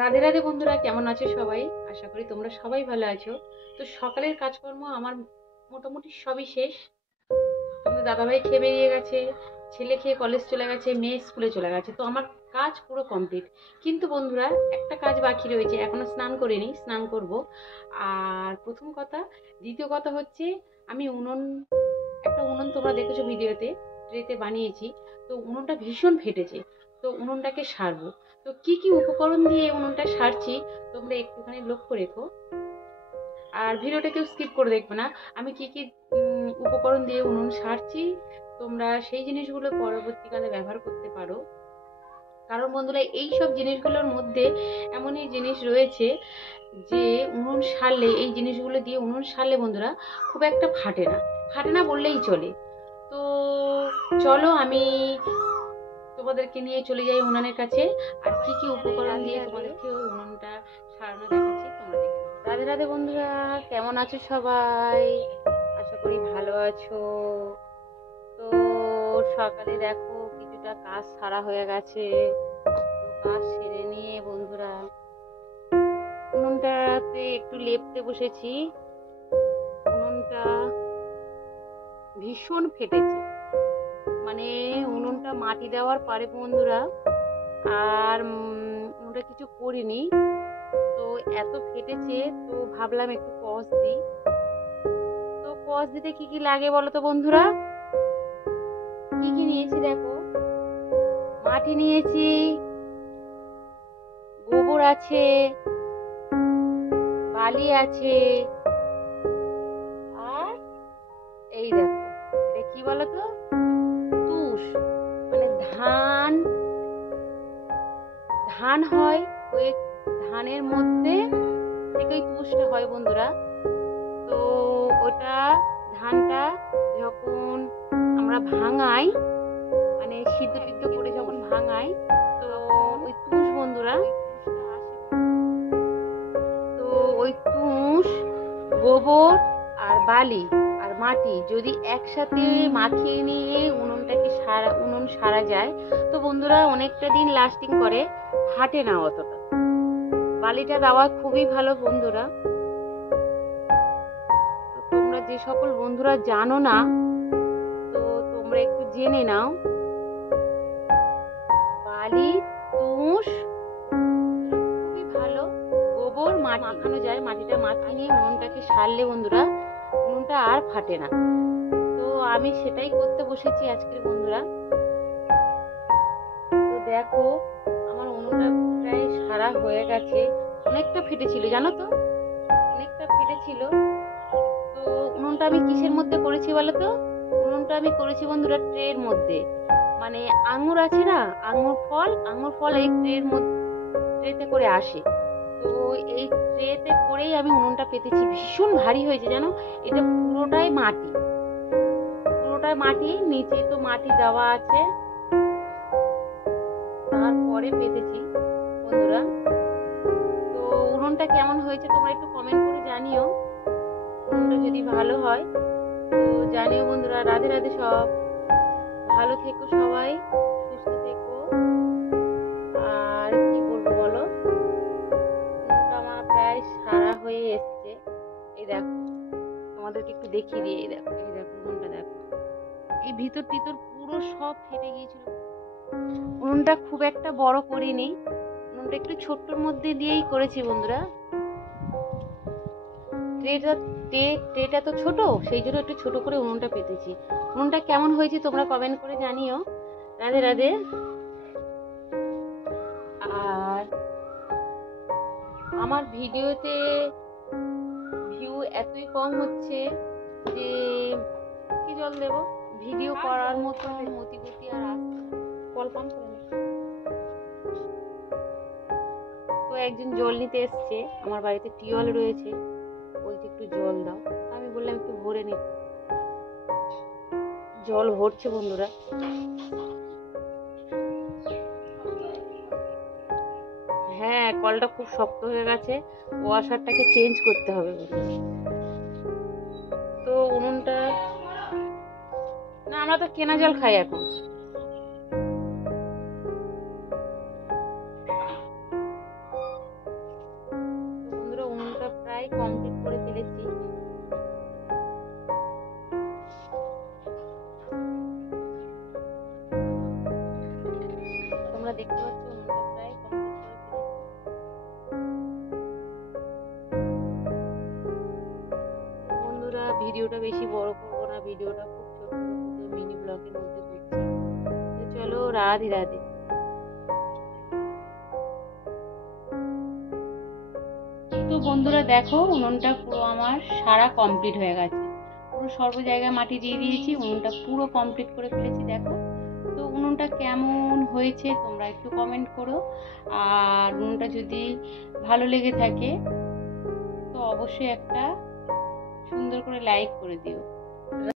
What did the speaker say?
রাধে রাধে বন্ধুরা, কেমন আছো সবাই? আশা করি তোমরা সবাই ভালো আছো। তো সকালের কাজকর্ম আমার মোটামুটি সবই শেষ। তোমাদের দাদাভাই খেয়ে বেরিয়ে গেছে, ছেলে খেয়ে কলেজ চলে গেছে, মেয়ে স্কুলে চলে গেছে। তো আমার কাজ পুরো কমপ্লিট। কিন্তু বন্ধুরা, একটা কাজ বাকি রয়েছে, এখনো স্নান করিনি, স্নান করব। আর প্রথম কথা, দ্বিতীয় কথা হচ্ছে আমি একটা উনুন তোমরা দেখেছো ভিডিওতে, ট্রেতে বানিয়েছি। তো উনুনটা ভীষণ ফেটেছে, তো উনুনটাকে সারবো। তো কি কি উপকরণ দিয়ে উনুনটা সারছি তোমরা একটুখানি লক্ষ্য রেখো, আর ভিডিওটা কেউ স্কিপ করে দেখবে না। আমি কি কি উপকরণ দিয়ে উনুন সারছি, তোমরা সেই জিনিসগুলো পরবর্তীকালে ব্যবহার করতে পারো। কারণ বন্ধুরা, এই সব জিনিসগুলোর মধ্যে এমনই জিনিস রয়েছে যে উনুন সারলে, এই জিনিসগুলো দিয়ে উনুন সারলে বন্ধুরা খুব একটা ফাটে না, ফাটে না বললেই চলে। তো চলো আমি তোমাদেরকে নিয়ে চলে যাই উনানের কাছে, আর কি কি উপকরণ দিয়ে তোমাদেরকে ওই উনুনটা সারানো দেখাচ্ছি, তোমরা দেখে নাও। রাধে রাধে বন্ধুরা, কেমন আছো সবাই? আশা করি ভালো আছো। তো সকালে দেখো কিছুটা কাজ সারা হয়ে গেছে। তো কাজ সেরে নিয়ে বন্ধুরা উনুনটাতে একটু লেপতে বসেছি। উনুনটা ভীষণ ফেটেছে, মানে উনুনটা মাটি দেওয়ার পরে বন্ধুরা আর উনুনটা কিছু করিনি, তো এত ফেটেছে। তো ভাবলাম একটু কস দিই। তো কস দিতে কি কি লাগে বলো তো বন্ধুরা? কি কি নিয়েছি দেখো, মাটি নিয়েছি, গোবর আছে, বালি আছে, আর এই দেখো, এটা কি বলো তো, তুষ। মানে ধান ধান হয়, ওই ধানের মধ্যে থেকে ওই তুষটা হয় বন্ধুরা। তো ওটা ধানটা যখন আমরা ভাঙাই, মানে সিদ্ধ টিদ্ধ করে যখন ভাঙাই, তো ওই তুষ বন্ধুরা, তো ওই তুষ, গোবর আর বালি আর মাটি যদি একসাথে মাখিয়ে নিয়ে উনুন সারা যায়, তো বন্ধুরা অনেকটা দিন লাস্টিং করে, ফাটে না অতটা। বালিটা দেওয়া খুবই ভালো বন্ধুরা। তো তোমরা যে সকল বন্ধুরা জানো না, তো তোমরা একটু জেনে নাও। বালি, তুষ খুবই ভালো, গোবর মাখানো যায়, মাটিটা মাখিয়ে নিয়ে উনুনটাকে সারলে বন্ধুরা উনুনটা আর ফাটে না। তো আমি সেটাই করতে বসেছি আজকের বন্ধুরা। তো দেখো আমার উনুনটা প্রায় সারা হয়ে গেছে। অনেকটা ফেটেছিল জানো তো, অনেকটা ফেটেছিল। তো উনুনটা আমি কিসের মধ্যে করেছি বলো তো? উনুনটা আমি করেছি বন্ধুরা ট্রের মধ্যে। মানে আঙুর আছে না, আঙুর ফল এই ট্রেতে করে আসে। তো এই ট্রেতে করেই আমি উনুনটা পেতেছি। ভীষণ ভারী হয়েছে জানো, এটা পুরোটাই মাটি, পুরোটাই মাটি, নিচে তো মাটি দেওয়া আছে, তারপরে পেতেছি বন্ধুরা। তো উনুনটা কেমন হয়েছে তোমরা একটু কমেন্ট করে জানিও। উনুনটা যদি ভালো হয় তো জানিও বন্ধুরা। রাধে রাধে সব, ভালো থেকো সবাই, সুস্থ থেকো। আর কি বলবো বলো, উনুনটা আমার প্রায় সারা হয়ে এসছে। এই দেখো, তোমাদেরকে একটু দেখিয়ে দিই। এই দেখো, এই দেখো উনুনটা দেখো, এই ভিতর টিতর পুরো সব ফেটে গিয়েছিল। উনুনটা খুব একটা বড় করিনি, উনুনটা একটু ছোট্টর মধ্যে দিয়েই করেছি বন্ধুরা। ট্রেটা তো ছোট, সেই জন্য একটু ছোট করে উনুনটা পেতেছি। উনুনটা কেমন হয়েছে তোমরা কমেন্ট করে জানিও। রাধে রাধে। আর আমার ভিডিওতে ভিউ এতই কম হচ্ছে যে কি জল দেব, ভিডিও করার মতো মতিগতি আর আসছে না। কল পান করে নে। তো একজন জল নিতে এসছে, আমার বাড়িতে টিউবওয়েল রয়েছে, বলছে একটু জল দাও। আমি বললাম একটু ভরে নি। জল ভরছে বন্ধুরা। হ্যাঁ, কলটা খুব শক্ত হয়ে গেছে, ওয়াশারটাকে চেঞ্জ করতে হবে বন্ধুরা। তো উনুনটা, না আমরা তো কেনা জল খাই এখন। তোমরা দেখতে পাচ্ছ উনুনটা প্রায় কমপ্লিট করে ফেলেছি। বন্ধুরা ভিডিওটা বেশি বড় করবো না, ভিডিওটা খুব ছোট মিনি ব্লগের মধ্যে করছি। তো চলো, রাধে রাধে। তো বন্ধুরা দেখো উনুনটা পুরো আমার সারা কমপ্লিট হয়ে গেছে, পুরো সর্ব জায়গায় মাটি দিয়ে দিয়েছি, উনুনটা পুরো কমপ্লিট করে ফেলেছি। দেখো তো উনুনটা কেমন হয়েছে তোমরা একটু কমেন্ট করো, আর উনুনটা যদি ভালো লেগে থাকে তো অবশ্যই একটা সুন্দর করে লাইক করে দিও।